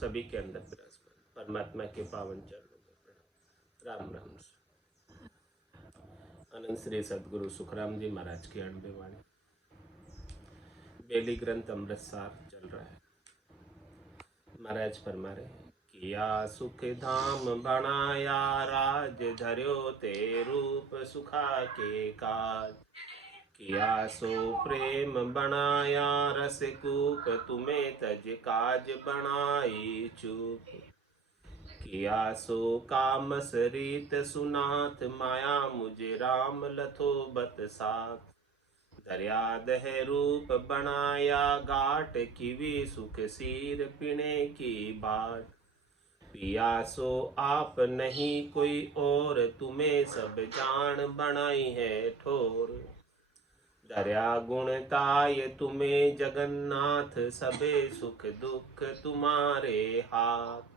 सभी के अंदर विराजमान परमात्मा के पावन चरणों में प्रणाम। राम राम। अनंत श्री सदगुरु सुखराम जी महाराज की अणबे वाणी बेली ग्रंथ अमृतसार चल रहा है। महाराज फरमा रहे हैं, किया सुख धाम बनाया राज धर्यो ते रूप सुखा के काज। किया सो प्रेम बनाया रस कूप तुम्हें तज काज बनाई चूप। किया सो काम सरीत सुनाथ माया मुझे राम लथो बत साथ। दरिया दह रूप बनाया घाट किवी सुख सीर पीने की बाट। पिया सो आप नहीं कोई और तुम्हें सब जान बनाई है ठोर। दरिया गुण ताय तुम्हें जगन्नाथ सबे सुख दुख तुम्हारे हाथ।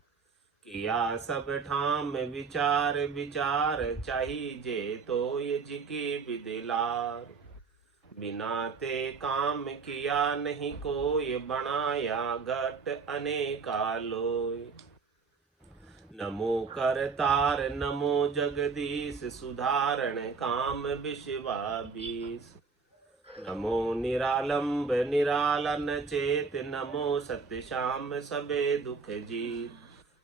किया सब ठाम विचार विचार चाहिए तो ये जिकी विदिलार। बिना ते काम किया नहीं कोई बनाया घट अनेका लोय। नमो करतार नमो जगदीश सुधारण काम विश्वाबीस। नमो निरालंब निरालन चेत नमो सत्य श्याम सबे दुख जीत।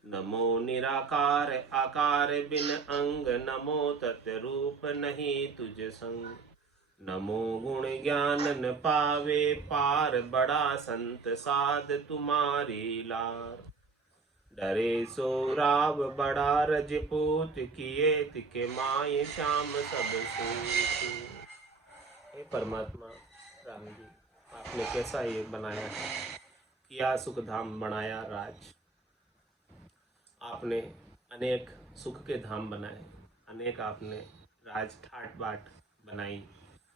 नमो निराकार आकार बिन अंग नमो तत्रूप नहीं तुझ संग। नमो गुण ज्ञान न पावे पार बड़ा संत साध तुम्हारी लार। डरे सो राव बड़ा रजपूत किए तिके माये श्याम सब सूत। हे परमात्मा राम जी, आपने कैसा ये बनाया है। किया सुख धाम बनाया राज। आपने अनेक सुख के धाम बनाए, अनेक आपने राज ठाट बाट बनाई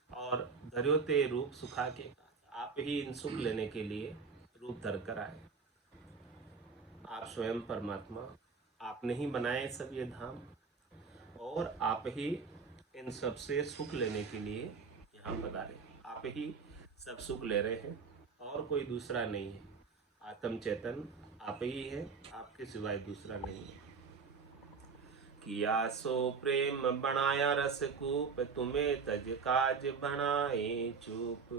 और धर्योते रूप सुखा के आप ही इन सुख लेने के लिए रूप धर कर आए। आप स्वयं परमात्मा, आपने ही बनाए सब ये धाम और आप ही इन सब से सुख लेने के लिए यहाँ पधारे। आप ही सब सुख ले रहे हैं और कोई दूसरा नहीं है। आत्म चेतन आप ही है, आपके सिवाय दूसरा नहीं है। किया सो प्रेम बनाया रस कूप तुम्हें तज काज बनाए चूप।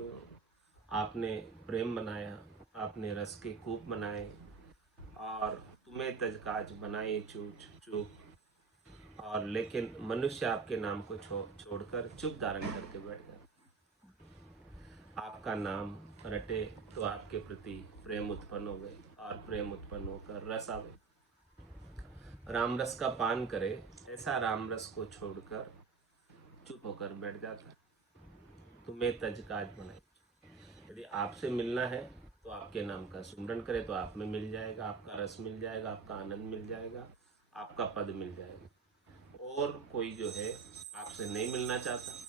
आपने प्रेम बनाया, आपने रस के कूप बनाए और तुम्हें तज काज बनाए चूप। और लेकिन मनुष्य आपके नाम को छोड़कर चुप धारण करके बैठ जाता। आपका नाम रटे तो आपके प्रति प्रेम उत्पन्न हो गए और प्रेम उत्पन्न होकर रस आवे। राम रस का पान करे ऐसा राम रस को छोड़कर चुप होकर बैठ जाता है। तुम्हें तज काज बनाए। यदि आपसे मिलना है तो आपके नाम का सुमरन करे तो आप में मिल जाएगा, आपका रस मिल जाएगा, आपका आनंद मिल जाएगा, आपका पद मिल जाएगा। और कोई जो है आपसे नहीं मिलना चाहता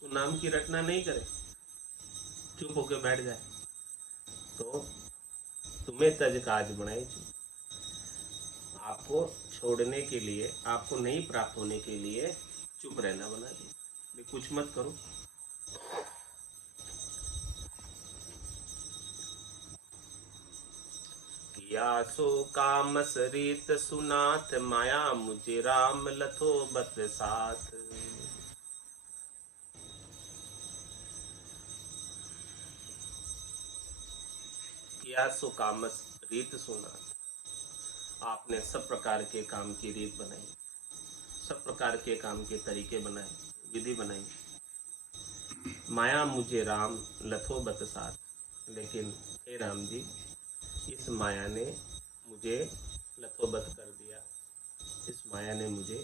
तो नाम की रटना नहीं करे, चुप होकर बैठ जाए तो तुम्हें तज काज बनाए। आपको छोड़ने के लिए, आपको नहीं प्राप्त होने के लिए चुप रहना बना दिया। कुछ मत करो। किया सो काम सरीत सुनाथ माया मुझे राम लथो बत साथ। किया सो कामस रीत सुनाथ। आपने सब प्रकार के काम की रीत बनाई, सब प्रकार के काम के तरीके बनाए, विधि बनाई। माया मुझे राम लथो बत साथ। लेकिन हे राम जी, इस माया ने मुझे लथोबत कर दिया। इस माया ने मुझे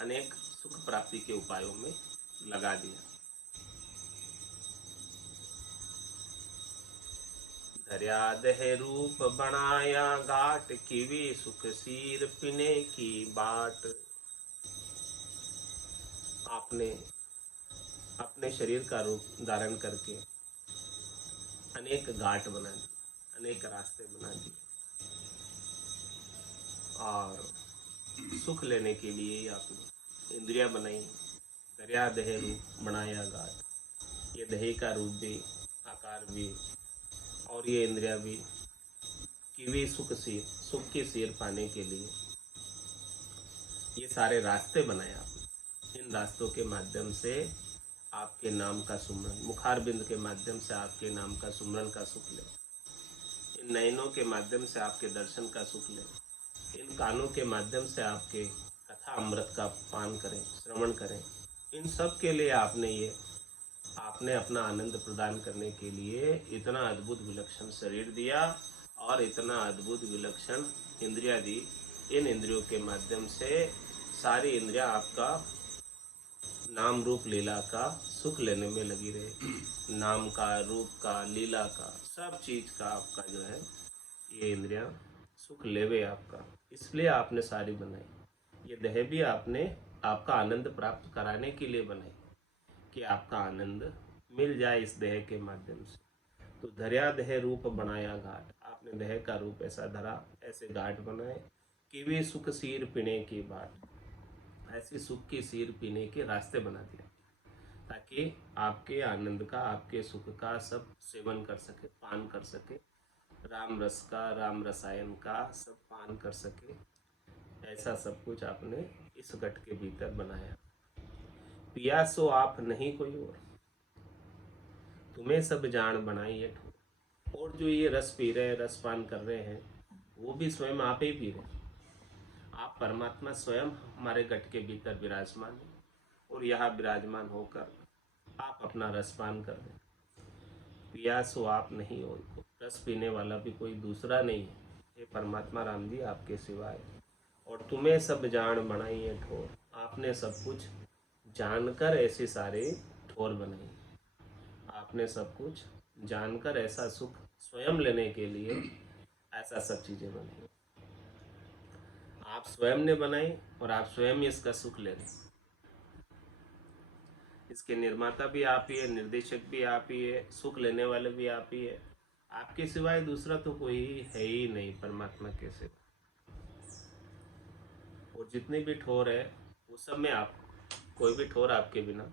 अनेक सुख प्राप्ति के उपायों में लगा दिया। दरिया दह रूप बनाया घाट किवी सुख सीर पीने की बाट। आपने अपने शरीर का रूप धारण करके अनेक घाट बना दिए, अनेक रास्ते बना दिए और सुख लेने के लिए आपने इंद्रिया बनाई। दरिया दह रूप बनाया घाट। ये दही का रूप भी, आकार भी और ये इंद्रियां भी कि वे सुख की सीर पाने के लिए ये सारे रास्ते बनाए आपने। इन रास्तों के माध्यम से आपके नाम का सुमरन, मुखार बिंद के माध्यम से आपके नाम का सुमरन का सुख ले, इन नयनों के माध्यम से आपके दर्शन का सुख ले, इन कानों के माध्यम से आपके कथा अमृत का पान करें, श्रवण करें। इन सब के लिए आपने अपना आनंद प्रदान करने के लिए इतना अद्भुत विलक्षण शरीर दिया और इतना अद्भुत विलक्षण इंद्रियां दी। इन इंद्रियों के माध्यम से सारी इंद्रियां आपका नाम रूप लीला का सुख लेने में लगी रहे। नाम का, रूप का, लीला का, सब चीज का आपका जो है ये इंद्रियां सुख लेवे आपका, इसलिए आपने सारी बनाई। ये देह भी आपने आपका आनंद प्राप्त कराने के लिए बनाई कि आपका आनंद मिल जाए इस देह के माध्यम से। तो धर्या देह रूप बनाया घाट, आपने देह का रूप ऐसा धरा, ऐसे घाट बनाए कि वे सुख सीर पीने की बाट, ऐसी सुख की सीर पीने के रास्ते बना दिए ताकि आपके आनंद का, आपके सुख का सब सेवन कर सके, पान कर सके, राम रस का, राम रसायन का सब पान कर सके। ऐसा सब कुछ आपने इस घट के भीतर बनाया। पिया सो आप नहीं कोई और, तुम्हें सब जान बनाई है ठोर। और जो ये रस पी रहे, रस पान कर रहे हैं, वो भी स्वयं आप ही पी रहे हैं। आप परमात्मा स्वयं हमारे घट के भीतर विराजमान है और यहाँ विराजमान होकर आप अपना रसपान कर रहे हैं। पियास हो आप नहीं हो, रस पीने वाला भी कोई दूसरा नहीं है, ये परमात्मा राम जी आपके सिवाय। और तुम्हें सब जान बनाई है ठोर, आपने सब कुछ जानकर ऐसे सारे ठोर बनाई। आपने सब कुछ जानकर ऐसा सुख स्वयं लेने के लिए ऐसा सब चीज़ें बनाई। आप स्वयं ने बनाई और आप स्वयं ही इसका सुख ले रहे। इसके निर्माता भी आप ही है, निर्देशक भी आप ही है, सुख लेने वाले भी आप ही है। आपके सिवाय दूसरा तो कोई है ही नहीं परमात्मा के सिवा। और जितने भी ठोर है वो सब में आप, कोई भी ठोर आपके बिना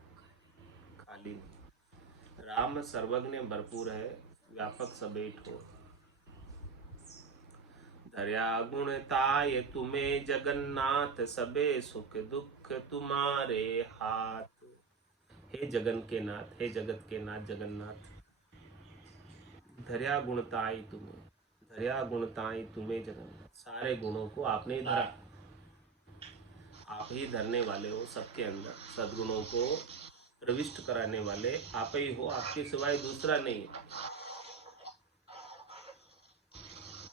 खाली नहीं। राम सर्वज्ञ भरपूर है, व्यापक सबे ठोर। धर्या गुण ताय तुम्हें जगन्नाथ, सबे सुख दुख तुम्हारे हाथ। हे जगन के नाथ, हे जगत के नाथ जगन्नाथ, धर्या गुणताई तुम्हें, धर्या गुणताई तुम्हें जगन्नाथ, सारे गुणों को आपने ही धरा। आप ही धरने वाले हो, सबके अंदर सद्गुणों को प्रविष्ट कराने वाले आप ही हो, आपके सिवाय दूसरा नहीं है।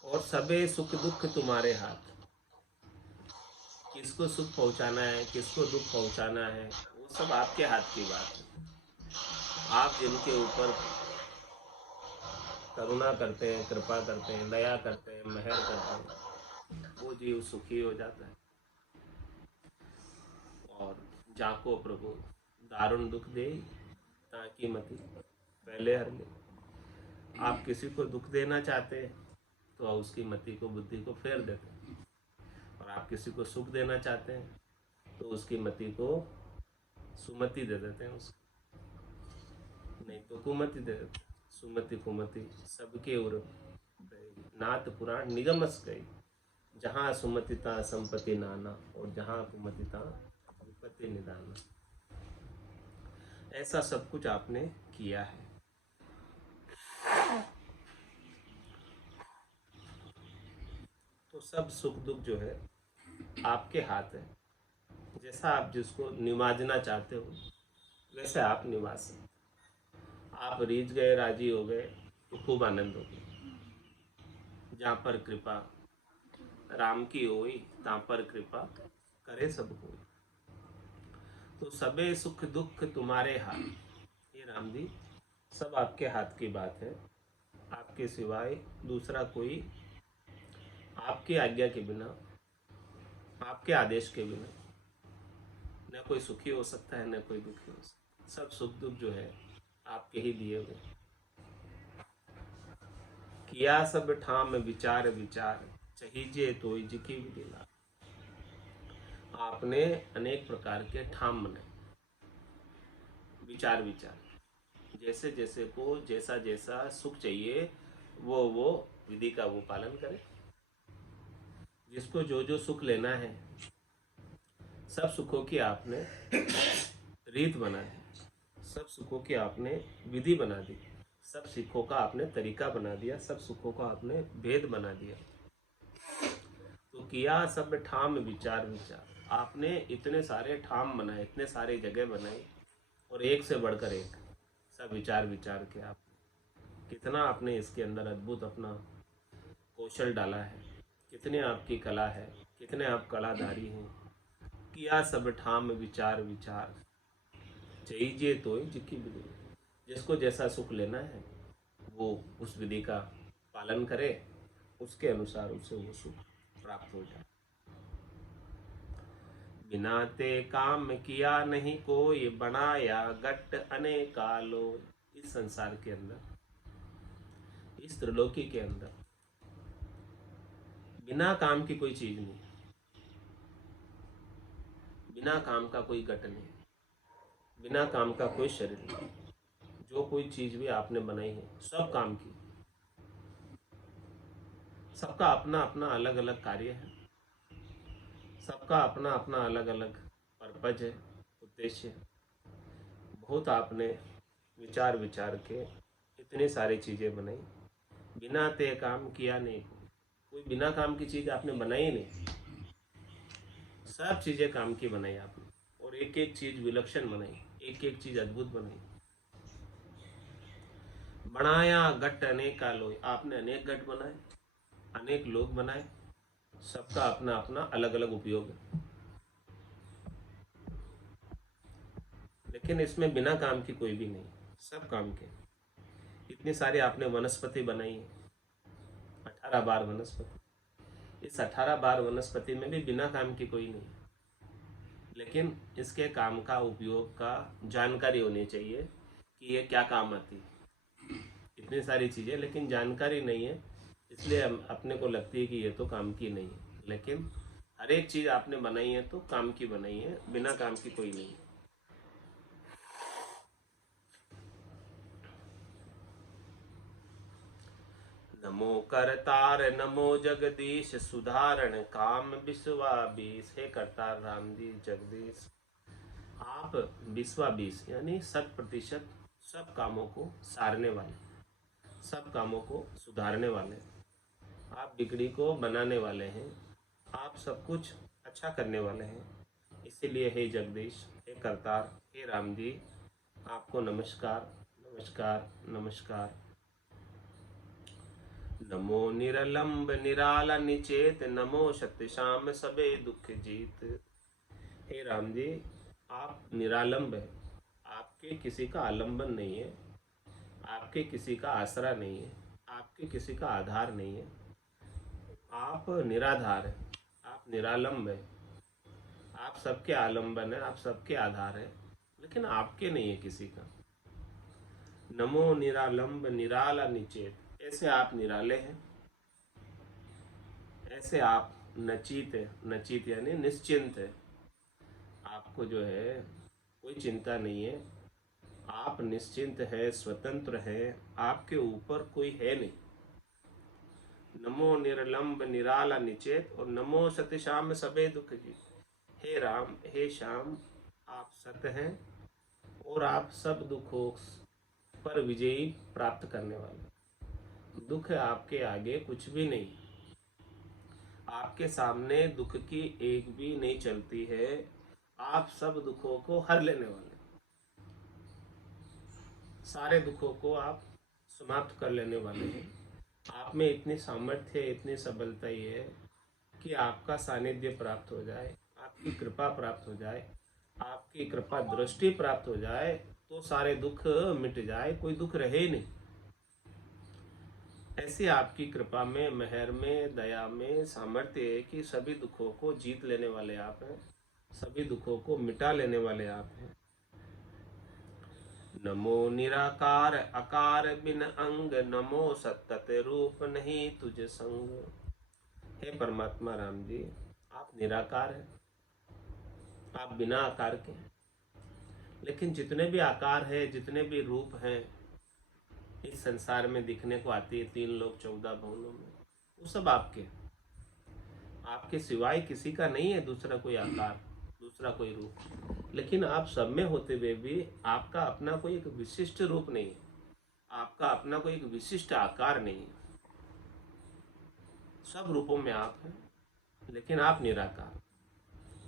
और सबे सुख दुख तुम्हारे हाथ, किसको सुख पहुंचाना है, किसको दुख पहुंचाना है, वो सब आपके हाथ की बात है। आप जिनके ऊपर करुणा करते हैं, कृपा करते हैं, दया करते हैं, मेहर करते हैं, वो जीव सुखी हो जाता है। और जाको प्रभु दारुण दुख दे ताकि मति पहले हर ले। आप किसी को दुख देना चाहते हैं तो उसकी मति को, बुद्धि को फेर देते हैं। और आप किसी को सुख देना चाहते हैं तो उसकी मति को सुमति दे देते हैं, उसको नहीं तो कुमति दे देते हैं। सुमति कुमति सबके उर नाथ पुराण निगमस गई, जहाँ सुमतिता संपत्ति नाना और जहाँ कुमतिता विपत्ति निदाना। ऐसा सब कुछ आपने किया है। तो सब सुख दुख जो है आपके हाथ है। जैसा आप जिसको निवाजना चाहते हो वैसे आप निवाज सकते। आप रीझ गए, राजी हो गए तो खूब आनंद हो गया। जहाँ पर कृपा राम की होई, तहाँ पर कृपा करे सब कोई। तो सबे सुख दुख तुम्हारे हाथ। ये राम जी सब आपके हाथ की बात है। आपके सिवाय दूसरा कोई आपकी आज्ञा के बिना, आपके आदेश के बिना न कोई सुखी हो सकता है, न कोई दुखी हो सकता है। सब सुख दुख जो है आपके ही दिए हुए। किया सब ठाम विचार विचार, चहीजे तो जिकी विदिला। आपने अनेक प्रकार के ठाम बनाए, विचार विचार, जैसे जैसे को जैसा जैसा सुख चाहिए वो विधि का वो पालन करे। जिसको जो जो सुख लेना है, सब सुखों की आपने रीत बना दी, सब सुखों की आपने विधि बना दी, सब सुखों का आपने तरीका बना दिया, सब सुखों का आपने भेद बना दिया। तो किया सब ठाम विचार विचार, आपने इतने सारे ठाम बनाए, इतने सारे जगह बनाई, और एक से बढ़कर एक सब विचार विचार के आपने कितना आपने इसके अंदर अद्भुत अपना कौशल डाला है, कितने आपकी कला है, कितने आप कलाधारी हैं। किया सब ठाम विचार विचार, चाहिए तो जिसकी विधि, जिसको जैसा सुख लेना है वो उस विधि का पालन करे, उसके अनुसार उसे वो सुख प्राप्त हो जाए। बिना ते काम किया नहीं कोई, बनाया गट अनेका लो। इस संसार के अंदर, इस त्रिलोकी के अंदर बिना काम की कोई चीज नहीं, बिना काम का कोई गट नहीं, बिना काम का कोई शरीर नहीं। जो कोई चीज भी आपने बनाई है सब काम की, सबका अपना अपना अलग अलग कार्य है, सबका अपना अपना अलग अलग पर्पज है, उद्देश्य है। बहुत आपने विचार विचार के इतनी सारी चीजें बनाई, बिना ते काम किया नहीं, कोई बिना काम की चीज आपने बनाई नहीं, सब चीजें काम की बनाई आपने, और एक एक चीज विलक्षण बनाई, एक एक चीज अद्भुत बनाई। बनाया गट अनेका लोई, आपने अनेक गट बनाए, अनेक लोग बनाए, सबका अपना अपना अलग अलग उपयोग है, लेकिन इसमें बिना काम की कोई भी नहीं, सब काम के। इतनी सारी आपने वनस्पति बनाई है, 18 बार वनस्पति, इस 18 बार वनस्पति में भी बिना काम की कोई नहीं, लेकिन इसके काम का उपयोग का जानकारी होनी चाहिए कि ये क्या काम आती है। इतनी सारी चीज़ें लेकिन जानकारी नहीं है, इसलिए अपने को लगती है कि ये तो काम की नहीं है, लेकिन हर एक चीज़ आपने बनाई है तो काम की बनाई है, बिना काम की कोई नहीं है। नमो करतार नमो जगदीश, सुधारण काम विश्वाबीस। हे करतार राम जी जगदीश, आप विश्वाबीस यानी 100% सब कामों को सारने वाले, सब कामों को सुधारने वाले, आप बिगड़ी को बनाने वाले हैं, आप सब कुछ अच्छा करने वाले हैं। इसीलिए हे जगदीश, हे करतार, हे राम जी, आपको नमस्कार नमस्कार नमस्कार। नमो निरलंब निराला निचेत, नमो सत्य श्याम सबे दुख जीत। हे राम जी, आप निरालंब है, आपके किसी का आलंबन नहीं है, आपके किसी का आसरा नहीं है, आपके किसी का आधार नहीं है, आप निराधार है, आप निरालंब है, आप सबके आलंबन है, आप सबके आधार है, लेकिन आपके नहीं है किसी का। नमो निरालंब निराला निचेत, ऐसे आप निराले हैं, ऐसे आप नचित है, नचित यानी निश्चिंत है, आपको जो है कोई चिंता नहीं है, आप निश्चिंत है, स्वतंत्र है, आपके ऊपर कोई है नहीं। नमो निरलंब निराला निचेत, और नमो सत्य श्याम सबे दुख जी। हे राम, हे श्याम, आप सत्य हैं और आप सब दुखों पर विजयी प्राप्त करने वाले। दुख आपके आगे कुछ भी नहीं, आपके सामने दुख की एक भी नहीं चलती है, आप सब दुखों को हर लेने वाले, सारे दुखों को आप समाप्त कर लेने वाले हैं। आप में इतनी सामर्थ्य, इतनी सबलता ये है कि आपका सानिध्य प्राप्त हो जाए, आपकी कृपा प्राप्त हो जाए, आपकी कृपा दृष्टि प्राप्त हो जाए तो सारे दुख मिट जाए, कोई दुख रहे ही नहीं। ऐसी आपकी कृपा में, मेहर में, दया में सामर्थ्य है कि सभी दुखों को जीत लेने वाले आप हैं, सभी दुखों को मिटा लेने वाले आप हैं। नमो निराकार आकार बिन अंग, नमो सतत रूप नहीं तुझ संग। हे परमात्मा राम जी, आप निराकार हैं, आप बिना आकार के, लेकिन जितने भी आकार है, जितने भी रूप हैं, इस संसार में दिखने को आती है 3 लोक 14 भुवनों में, वो सब आपके आपके सिवाय किसी का नहीं है दूसरा कोई आकार, दूसरा कोई रूप। लेकिन आप सब में होते हुए भी आपका अपना कोई एक विशिष्ट रूप नहीं है, आपका अपना कोई एक विशिष्ट आकार नहीं है। सब रूपों में आप हैं, लेकिन आप निराकार।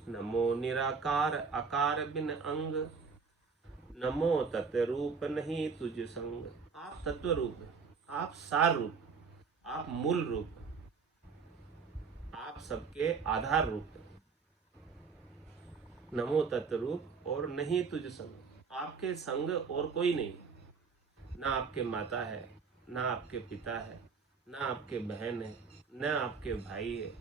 नमो निराकार अकार बिन अंग, नमो तत्व रूप नहीं तुझ संग। आप तत्व रूप हैं, आप सार रूप, आप मूल रूप, आप सबके आधार रूप हैं। नमो तत्व रूप और नहीं तुझ संग, आपके संग और कोई नहीं। ना आपके माता है, ना आपके पिता है, ना आपके बहन है, ना आपके भाई है।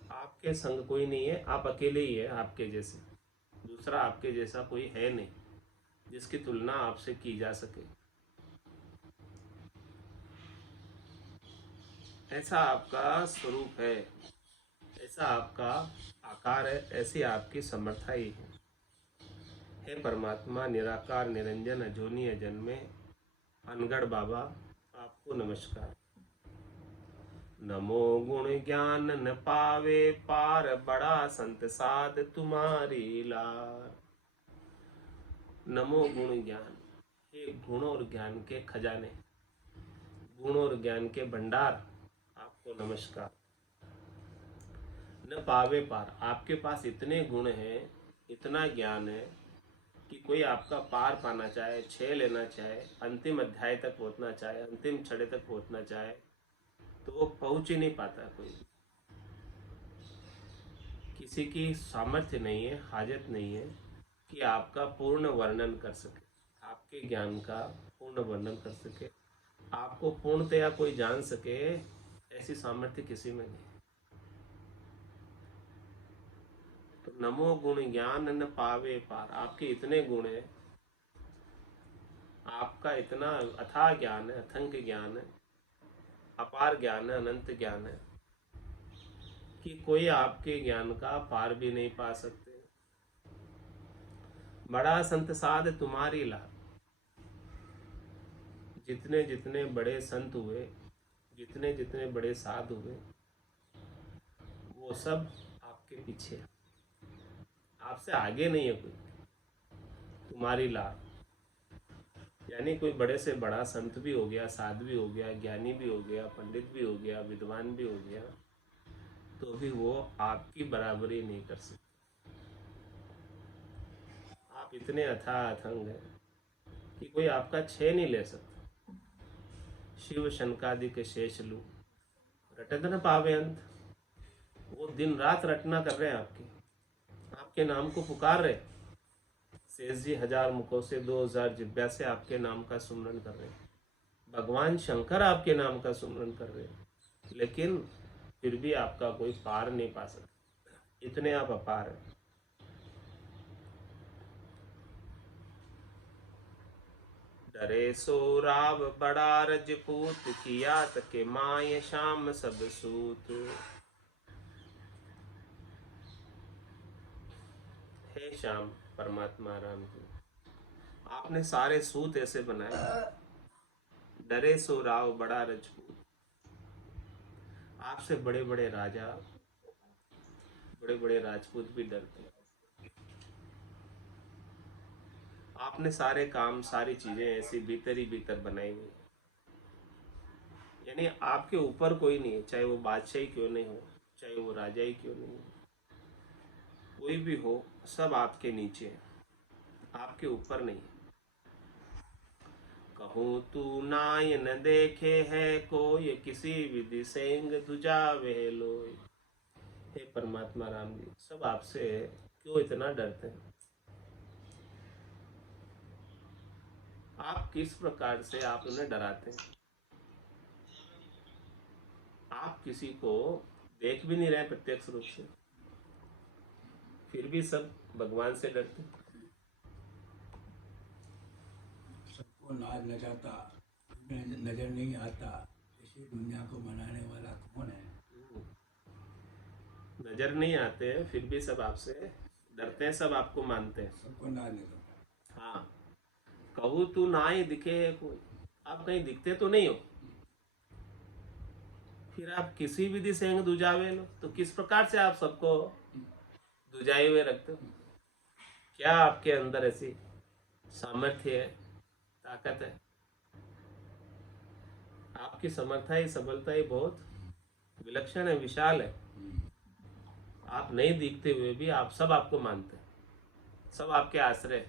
आपके संग कोई नहीं है, आप अकेले ही है आपके जैसे। दूसरा आपके जैसा कोई है नहीं जिसकी तुलना आपसे की जा सके। ऐसा आपका स्वरूप है, ऐसा आपका आकार है, ऐसी आपकी समर्था ही है। हे परमात्मा निराकार निरंजन अजोनी अजन्मे अनगढ़ बाबा, आपको नमस्कार। नमो गुण ज्ञान न पावे पार, बड़ा संत साध तुम्हारी लार। नमो गुण ज्ञान, हे गुण और ज्ञान के खजाने, गुण और ज्ञान के भंडार, आपको नमस्कार। न पावे पार, आपके पास इतने गुण हैं, इतना ज्ञान है कि कोई आपका पार पाना चाहे, छह लेना चाहे, अंतिम अध्याय तक पहुंचना चाहे, अंतिम छड़े तक पहुंचना चाहे, तो वो पहुंच ही नहीं पाता। कोई किसी की सामर्थ्य नहीं है, हाजत नहीं है कि आपका पूर्ण वर्णन कर सके, आपके ज्ञान का पूर्ण वर्णन कर सके, आपको पूर्णतया कोई जान सके, ऐसी सामर्थ्य किसी में नहीं। तो नमो गुण ज्ञान न पावे पार, आपके इतने गुण है, आपका इतना अथाह ज्ञान है, अथंक ज्ञान है, अपार ज्ञान है, अनंत ज्ञान है कि कोई आपके ज्ञान का पार भी नहीं पा सकते। बड़ा संत साध तुम्हारी लाभ, जितने जितने बड़े संत हुए, जितने जितने बड़े साध हुए, वो सब आपके पीछे, आपसे आगे नहीं है कोई। तुम्हारी लाभ यानी कोई बड़े से बड़ा संत भी हो गया, साध भी हो गया, ज्ञानी भी हो गया, पंडित भी हो गया, विद्वान भी हो गया, तो भी वो आपकी बराबरी नहीं कर सकते। आप इतने अथाह अथंग हैं कि कोई आपका छह नहीं ले सकता। शिव शनकादिक शेष लू, रटत न पावे अंत। वो दिन रात रटना कर रहे हैं आपके नाम को पुकार रहे। शेष जी 1000 मुखों से 2000 जिब्या से आपके नाम का सुमरन कर रहे हैं। भगवान शंकर आपके नाम का सुमरन कर रहे हैं, लेकिन फिर भी आपका कोई पार नहीं पा सकता, इतने आप अपार हैं। डरे सो राव बड़ा रजपूत, किया तके माय शाम सब सूत। हे श्याम परमात्मा राम जी, आपने सारे सूत ऐसे बनाए। डरे सो राव बड़ा रजपूत, आपसे बड़े बड़े राजा, बड़े बड़े राजपूत भी डरते हैं। आपने सारे काम, सारी चीजें ऐसी भीतर ही भीतर बनाई हुई, यानी आपके ऊपर कोई नहीं है, चाहे वो बादशाह ही क्यों नहीं हो, चाहे वो राजा ही क्यों नहीं हो, कोई भी हो, सब आपके नीचे है, आपके ऊपर नहीं है। कहूँ तू नाय न देखे है कोई, किसी विधि सेंग दुजा वह लोय। हे परमात्मा राम जी, सब आपसे क्यों इतना डरते हैं? आप किस प्रकार से आप उन्हें डराते हैं? आप किसी को देख भी नहीं रहे प्रत्यक्ष रूप से, फिर भी सब भगवान से डरते हैं। सबको नाज लगाता, नजर नहीं आता, इसी दुनिया को मनाने वाला कौन है? नजर नहीं आते हैं, फिर भी सब आपसे डरते हैं, सब आपको मानते हैं। सबको नाज लगाता। हाँ, कहूँ तू नाय दिखे है कोई, आप कहीं दिखते तो नहीं हो, फिर आप किसी विधि से दुजावे लो, तो किस प्रकार से आप सबको दुजाए हुए रखते हो? क्या आपके अंदर ऐसी सामर्थ्य है, ताकत है? आपकी समर्था ही सबलता ही बहुत विलक्षण है, विशाल है। आप नहीं दिखते हुए भी आप सब आपको मानते हैं, सब आपके आश्रय,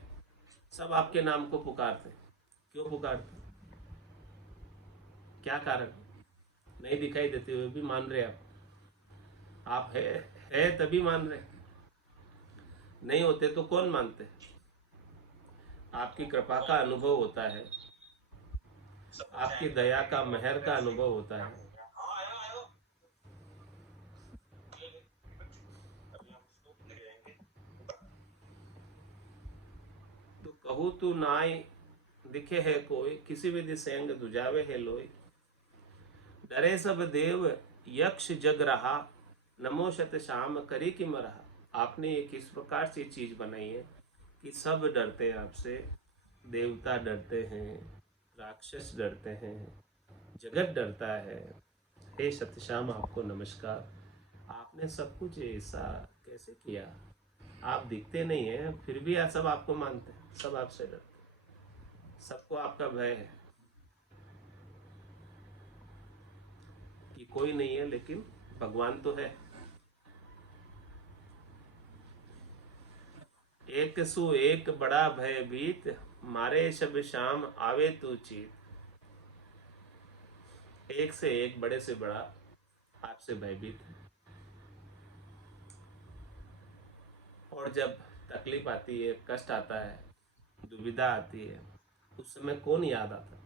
सब आपके नाम को पुकारते। क्यों पुकारते? क्या कारण? नहीं दिखाई देते हुए भी मान रहे आप है तभी मान रहे, नहीं होते तो कौन मानते? आपकी कृपा का अनुभव होता है, आपकी दया का, मेहर का अनुभव होता है। तो कहू तू नाई दिखे है कोई, किसी विधि सेंग दुजावे है लोई। डरे सब देव यक्ष जग रहा, नमो शत श्याम करी कि मरहा। आपने एक इस प्रकार से चीज बनाई है कि सब डरते हैं आपसे, देवता डरते हैं, राक्षस डरते हैं, जगत डरता है। हे सत्यश्याम, आपको नमस्कार। आपने सब कुछ ऐसा कैसे किया? आप दिखते नहीं हैं, फिर भी सब आपको मानते हैं, सब आपसे डरते हैं, सबको आपका भय है कि कोई नहीं है लेकिन भगवान तो है। एक सु एक बड़ा भयभीत, मारे शब शाम आवे तू चीत। एक से एक बड़े से बड़ा आपसे भयभीत है। और जब तकलीफ आती है, कष्ट आता है, दुविधा आती है, उस समय कौन याद आता?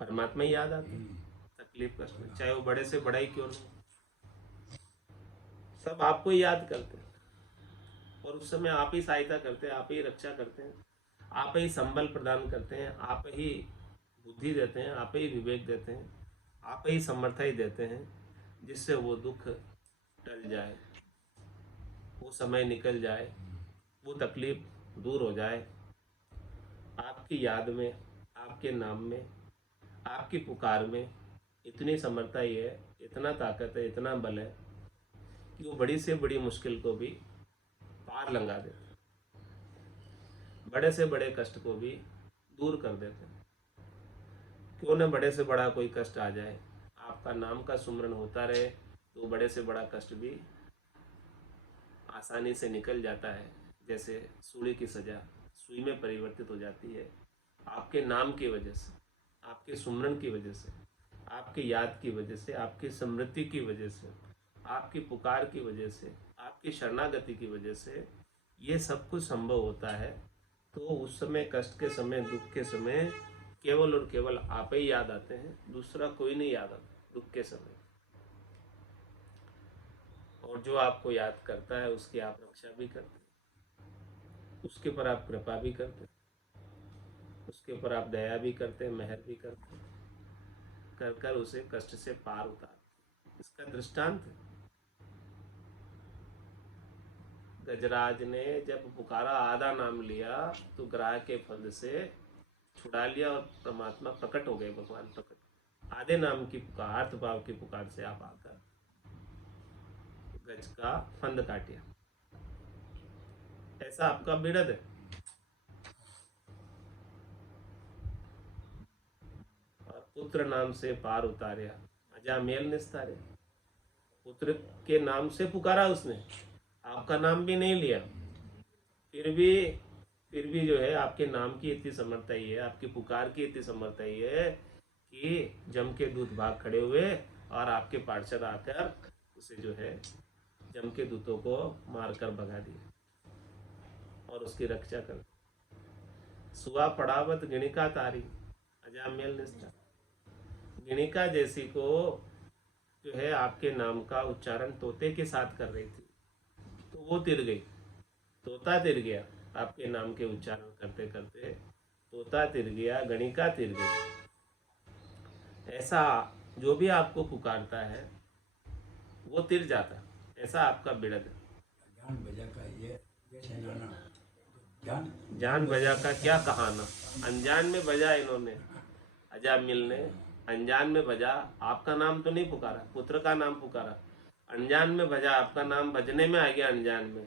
परमात्मा ही याद आते हैं तकलीफ कष्ट में, चाहे वो बड़े से बड़ा ही क्यों नहीं, सब आपको ही याद करते हैं। और उस समय आप ही सहायता करते हैं, आप ही रक्षा करते हैं, आप ही संबल प्रदान करते हैं, आप ही बुद्धि देते हैं, आप ही विवेक देते हैं, आप ही समर्थ ही देते हैं, जिससे वो दुख टल जाए, वो समय निकल जाए, वो तकलीफ दूर हो जाए। आपकी याद में, आपके नाम में, आपकी पुकार में इतनी समर्था ही है, इतना ताकत है, इतना बल है कि वो बड़ी से बड़ी मुश्किल को भी पार लंघा देते, बड़े से बड़े कष्ट को भी दूर कर देते। क्यों न बड़े से बड़ा कोई कष्ट आ जाए, आपका नाम का सुमरन होता रहे तो बड़े से बड़ा कष्ट भी आसानी से निकल जाता है। जैसे सूली की सजा सुई में परिवर्तित हो जाती है, आपके नाम की वजह से, आपके सुमरन की वजह से, आपकी याद की वजह से, आपकी स्मृति की वजह से, आपकी पुकार की वजह से, आपकी शरणागति की वजह से ये सब कुछ संभव होता है। तो उस समय, कष्ट के समय, दुख के समय केवल और केवल आप ही याद आते हैं, दूसरा कोई नहीं याद आता दुख के समय। और जो आपको याद करता है उसकी आप रक्षा भी करते हैं, उसके ऊपर आप कृपा भी करते हैं, उसके ऊपर आप दया भी करते हैं, मेहर भी करते हैं, कर कर उसे कष्ट से पार उतार। इसका दृष्टांत गजराज ने जब पुकारा, आधा नाम लिया तो ग्राह के फंद से छुड़ा लिया और परमात्मा प्रकट हो गए, भगवान प्रकट। आधे नाम की पुकार, अर्थ भाव की पुकार से आप आकर गज का फंद काटिया। ऐसा आपका बिरद है। और पुत्र नाम से पार उतारिया, अजा मेल निस्तारे। पुत्र के नाम से पुकारा उसने, आपका नाम भी नहीं लिया, फिर भी जो है आपके नाम की इतनी समर्था ही है, आपकी पुकार की इतनी समर्था ही है कि जम के दूत भाग खड़े हुए और आपके पार्षद आकर उसे जो है जम के दूतों को मारकर भगा दिया और उसकी रक्षा कर। सुआ पड़ावत गिणिका तारी, अजामेल निस्ता। गिणिका जैसी को जो है आपके नाम का उच्चारण तोते के साथ कर रही थी, तो वो तिर गई, तोता तिर गया। आपके नाम के उच्चारण करते करते तोता तिर गया, गणिका तिर गई। ऐसा जो भी आपको पुकारता है वो तिर जाता, ऐसा आपका बिड़द है। ज्ञान बजा का ये सेनाना जान बजा का क्या कहाना, अनजान में बजा इन्होंने अजामिल ने, अनजान में बजा, आपका नाम तो नहीं पुकारा, पुत्र का नाम पुकारा, अनजान में बजा, आपका नाम बजने में आ गया अनजान में।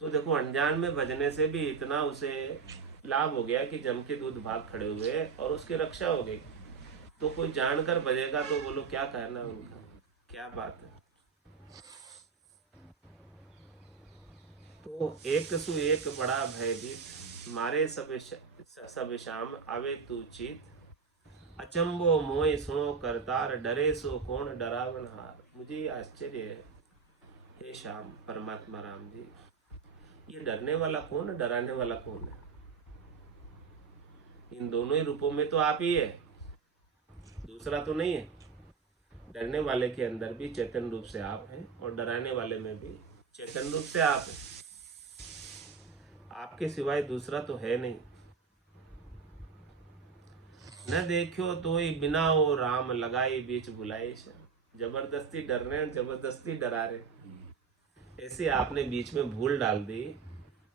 तो देखो अनजान में बजने से भी इतना उसे लाभ हो गया कि जम के दूध भाग खड़े हुए और उसकी रक्षा हो गई। तो कोई जानकर बजेगा तो बोलो क्या कहना है उनका, क्या बात है। तो एक सु एक बड़ा भयभीत, मारे सब शाम आवे तू चित, अचंबो मोय सुनो करतार, डरे सो कौन डरावन हार। मुझे आश्चर्य है हे श्याम परमात्मा राम जी, ये डरने वाला कौन है, डराने वाला कौन है। इन दोनों ही रूपों में तो आप ही है, दूसरा तो नहीं है। डरने वाले के अंदर भी चेतन रूप से आप हैं और डराने वाले में भी चेतन रूप से आप हैं। आपके सिवाय दूसरा तो है नहीं। न देखो तो ही बिना ओ राम, लगाई बीच बुलाई श्याम। जबरदस्ती डर रहे हैं, जबरदस्ती डरा रहे। ऐसे आपने बीच में भूल डाल दी,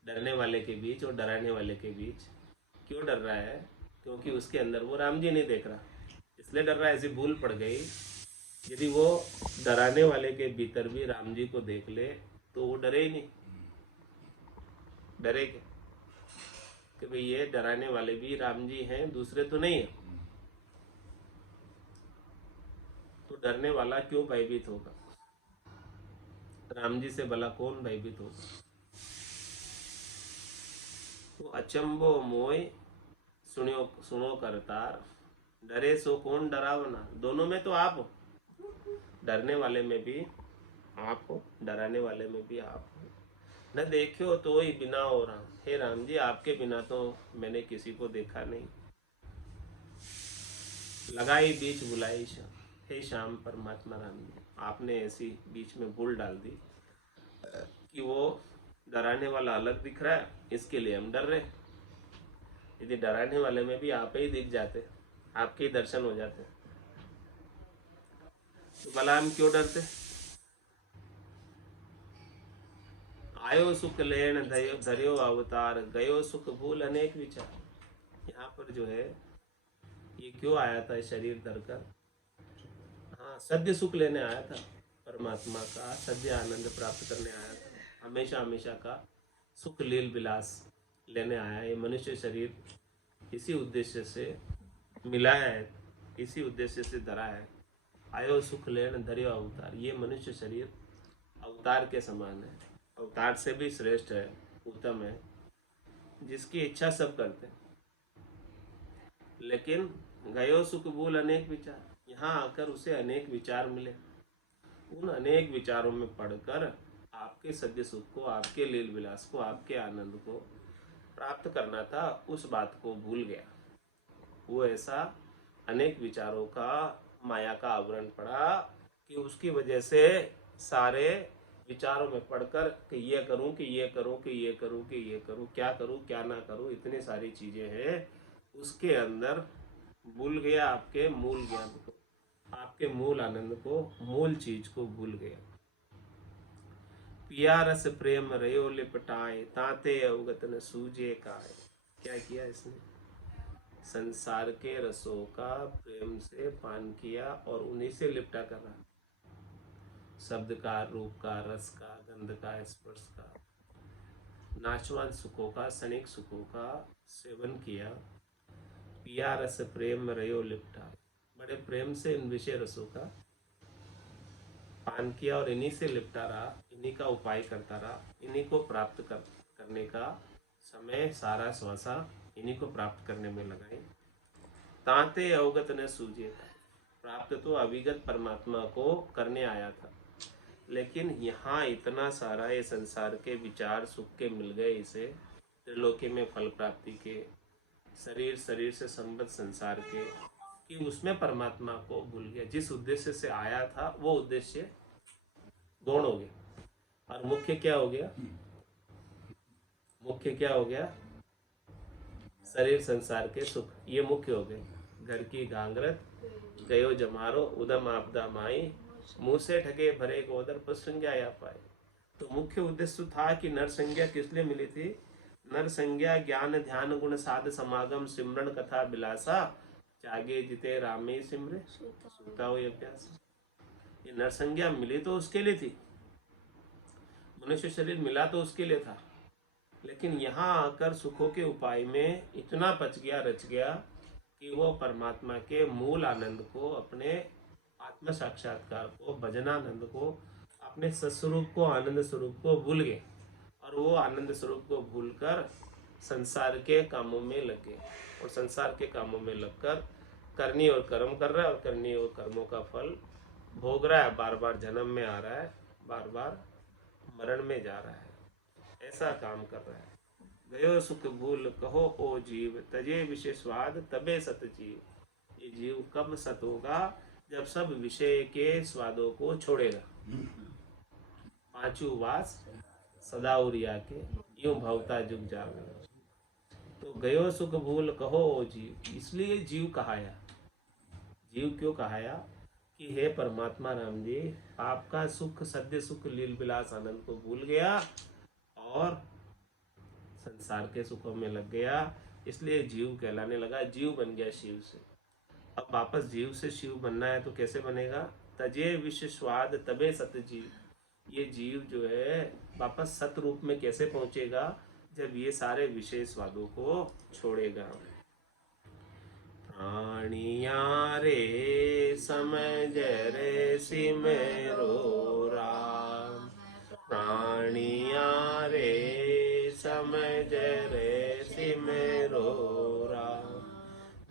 डरने वाले के बीच और डराने वाले के बीच। क्यों डर रहा है? क्योंकि उसके अंदर वो राम जी नहीं देख रहा, इसलिए डर रहा है। ऐसी भूल पड़ गई। यदि वो डराने वाले के भीतर भी राम जी को देख ले तो वो डरे ही नहीं। डरेगा कि भाई ये डराने वाले भी राम जी हैं, दूसरे तो नहीं है। तो डरने वाला क्यों भयभीत होगा? राम जी से भला कौन भयभीत होगा? तो अचंबो मोय सुनियो सुनो करतार, डरे सो कौन डरावना। दोनों में तो आप हो, डरने वाले में भी आप हो, डराने वाले में भी आप हो। न देखो तो ही बिना हो राम, हे राम जी आपके बिना तो मैंने किसी को देखा नहीं। लगाई बीच बुलाई श्याम, हे श्याम परमात्मा राम जी आपने ऐसी बीच में भूल डाल दी कि वो डराने वाला अलग दिख रहा है, इसके लिए हम डर रहे। यदि डराने वाले में भी आप ही दिख जाते, आपके ही दर्शन हो जाते, तो भला हम क्यों डरते? आयो सुख लेन धर्यो अवतार, गयो सुख भूल अनेक विचार। यहाँ पर जो है ये क्यों आया था शरीर धरकर? हाँ, सद्य सुख लेने आया था, परमात्मा का सद्य आनंद प्राप्त करने आया था। हमेशा हमेशा का सुख लील विलास लेने आया। ये मनुष्य शरीर इसी उद्देश्य से मिला है, इसी उद्देश्य से धरा है। आयो सुख लेन धर्यो अवतार, ये मनुष्य शरीर अवतार के समान है, अवतार से भी श्रेष्ठ है, उत्तम है, जिसकी इच्छा सब करते हैं। लेकिन गयो सुख भूल अनेक विचार, यहाँ आकर उसे अनेक विचार मिले। उन अनेक विचारों में पढ़कर आपके सद्य सुख को, आपके लील विलास को, आपके आनंद को प्राप्त करना था, उस बात को भूल गया। वो ऐसा अनेक विचारों का, माया का आवरण पड़ा कि उसकी वजह से सारे विचारों में पढ़कर कि ये करूं कि ये करूं कि ये करूं कि ये करूं, क्या करूं क्या ना करूं, इतनी सारी चीजें हैं, उसके अंदर भूल गया आपके मूल ज्ञान को, आपके मूल आनंद को, मूल चीज को भूल गया। पिया रस प्रेम रयो लिपटाए, ताते अवगत न सूझे काय। क्या किया इसने? संसार के रसों का प्रेम से पान किया और उन्हीं से लिपटा कर रहा। शब्द का, रूप का, रस का, गंध का, स्पर्श का, नाशवान सुखों का, क्षणिक सुखों का सेवन किया। पिया रस प्रेम रयो लिपटा, बड़े प्रेम से इन विषय रसों का पान किया और इन्हीं से लिपटा रहा, इन्हीं का उपाय करता रहा, इन्हीं को प्राप्त करने का समय, सारा श्वासा इन्हीं को प्राप्त करने में लगाए। ताते अवगत न सूझे, प्राप्त तो अविगत परमात्मा को करने आया था, लेकिन यहाँ इतना सारा ये संसार के विचार सुख के मिल गए इसे, त्रिलोकी में फल प्राप्ति के, शरीर से संबद्ध संसार के, कि उसमें परमात्मा को भूल गया। जिस उद्देश्य से आया था वो उद्देश्य गौण हो गया और मुख्य क्या हो गया? मुख्य क्या हो गया? शरीर संसार के सुख, ये मुख्य हो गए। घर की घांगरत गयो जमारो, उदम आपदा माई, मुंह से ठगे भरे गोदर पर संज्ञा या पाए। तो मुख्य उद्देश्य था कि नर संज्ञा किस लिए मिली थी? नर संज्ञा ज्ञान ध्यान गुण साध समागम सिमरन कथा बिलासा जागे जिते रामे सिमरे सूता हुई अभ्यास। ये नर संज्ञा मिली तो उसके लिए थी, मनुष्य शरीर मिला तो उसके लिए था, लेकिन यहाँ आकर सुखों के उपाय में इतना पच गया रच गया कि वो परमात्मा के मूल आनंद को, अपने आत्म साक्षात्कार को, भजनानंद को, अपने सस्वरूप को, आनंद स्वरूप को भूल गए, और वो आनंद स्वरूप को भूलकर संसार के कामों में लग गए, और संसार के कामों में लगकर करनी और कर्म कर रहा है, और करनी और कर्मों का फल भोग रहा है, बार बार जन्म में आ रहा है, बार बार मरण में जा रहा है, ऐसा काम कर रहा है। गयो सुख भूल कहो ओ जीव, तजे विषय स्वाद तबे सत जीव। ये जीव कब सत होगा? जब सब विषय के स्वादों को छोड़ेगा। पांचू वास सदा उरिया के, यूं भवता जुग जावे। तो गयो सुख भूल कहो ओ जीव, इसलिए जीव कहाया। जीव क्यों कहाया? कि हे परमात्मा राम जी, आपका सुख, सद्य सुख, लील विलास आनंद को भूल गया और संसार के सुखों में लग गया, इसलिए जीव कहलाने लगा, जीव बन गया शिव से। अब वापस जीव से शिव बनना है तो कैसे बनेगा? तजे विश्व स्वाद तबे सत जीव। ये जीव जो है वापस सत रूप में कैसे पहुंचेगा? जब ये सारे विषय स्वादों को छोड़ेगा। प्राणिया रे समझ रे सिमरो राम, प्राणिया रे समझ रे सिमरो राम।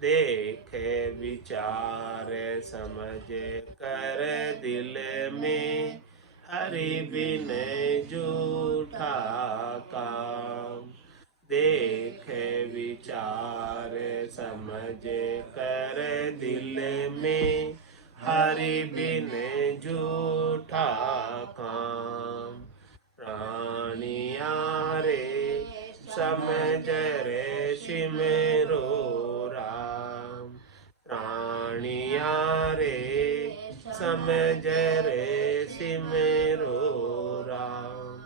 देखे विचार समझ कर दिल में, हरि बिन झूठा काम। देखे विचार समझ कर दिल में, हरि बिन झूठा काम। प्राणिया रे समझ रे सिमरो राम, प्राणिया रे समझ रे सिमरो राम।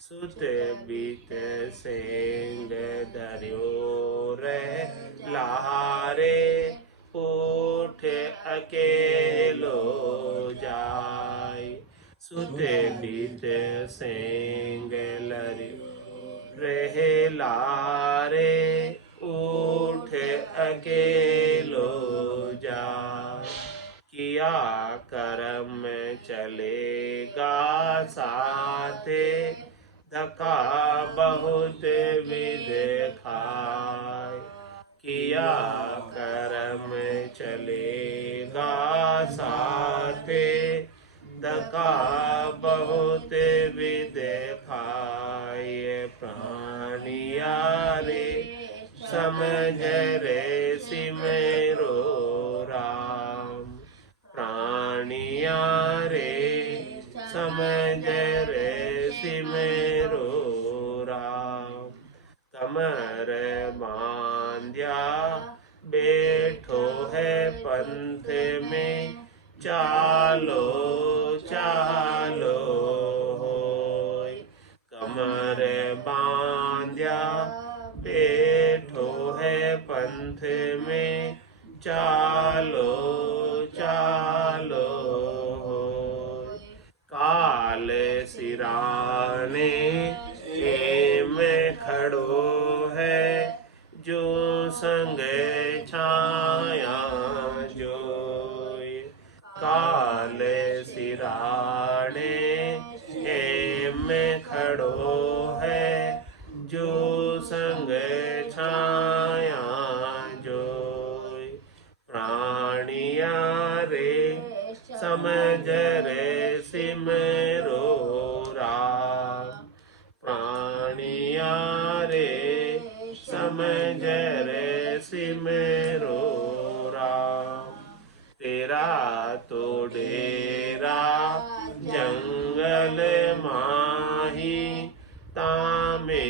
सुत बीत सेंग धर्यो रह लारे, उठ अकेलो जाय। सुत बीत सेंग लरियो रह लारे, उठ अकेलो जाय। किया कर्म चलेगा साथे, धक्का बहुत विध खाए। किया कर्म चलेगा साथे, धक्का बहुत विध खाए। प्राणिया रे समझ रे सिमरो राम, प्राणिया रे समझ रे सिमरो राम। कमर बांध्या बैठो है पंथ में, चालो चालो होय। कमर बांध्या बैठो है पंथ में, चालो चालो होय। काल सिराने में खड़ो है, जो संग छाया जोय। काल सिराने में खड़ो है, जो संग छाया जोय। प्राणिया रे समझ रे सिमरो राम, प्राणिया रे समझ रे सिमरो राम। तेरा तो डेरा जंगल माही, तामे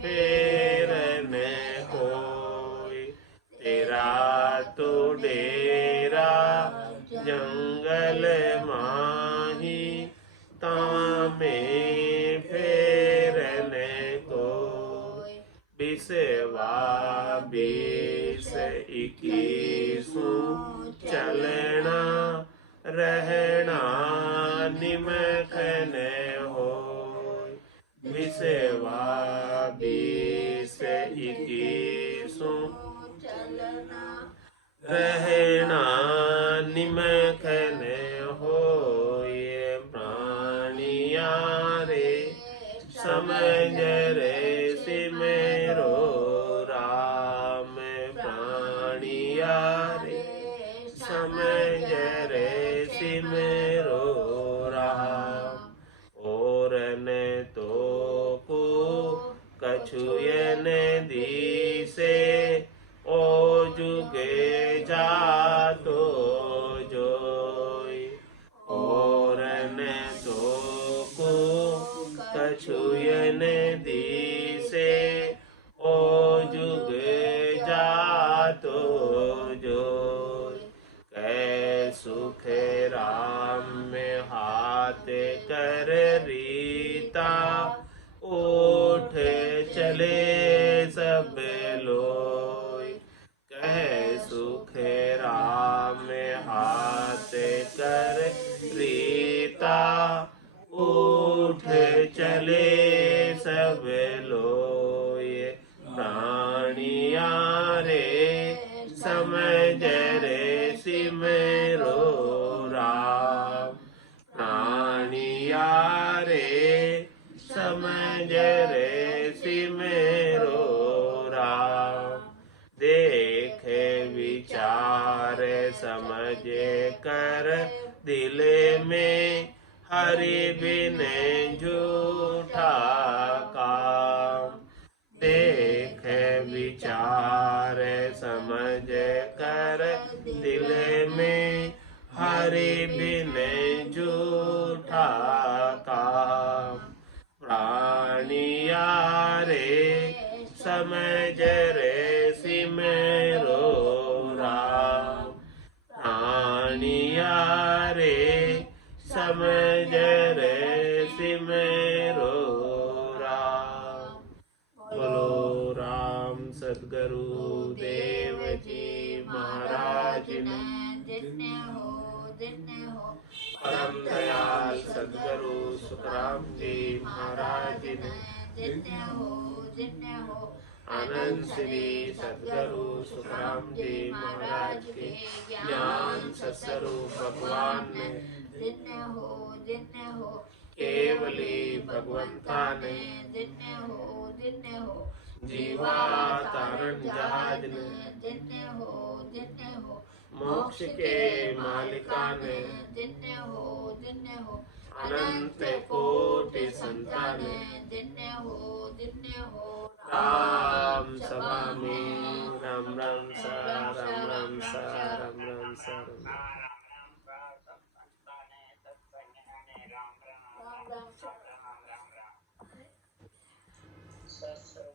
फेरन कोय। तेरा तो डेरा जंगल माही, तामे फेरन कोय। बीस इक्कीसों चलना रहना निमख न होय। बिसेवा बीस इक्कीसों चलना रहना निमख न होय। प्राणिया रे समझ रे सिमरो राम। प्राणिया रे समझ रे सिमरो राम। और न तो को कछुयन दिसे ओ जुगे जातो जोय। और न तो को कछुयन दिसे ओ जुगे जातो जोय। कै सुख राम में हाथ कर रीता उठ चले सब लोय। कह सुख राम हाथ कर रीता उठ चले सब लोय। प्राणिया रे समझ रे सिमरो राम। प्राणिया रे समझ रे सिमरो राम। देख विचार समझ कर दिल में हरि बिन झूठा काम। देख विचार समझ कर दिल में हरि बिन झूठा काम। प्राणिया रे समझ रे सिमरो राम। प्राणिया रे समझ रे सिमरो राम। बोलो राम सद्गुरु देव जी महाराज ने जिन्ने हो परम दयाल सद्गुरु सुखराम जी महाराज ने जिन्ने हो आनंद श्री सद्गुरु सुखराम जी महाराज के ज्ञान सत्स्वरूप भगवान ने जिन्ने हो केवली भगवंता ने जिन्ने हो जीवा तारण जहाज ने जिन्ने हो मोक्ष के मालिका ने जिन्ने हो अनंत कोटि संतान जिन्ने हो राम सभा में राम राम सा राम राम सा राम राम सा राम राम। राम राम सत्संग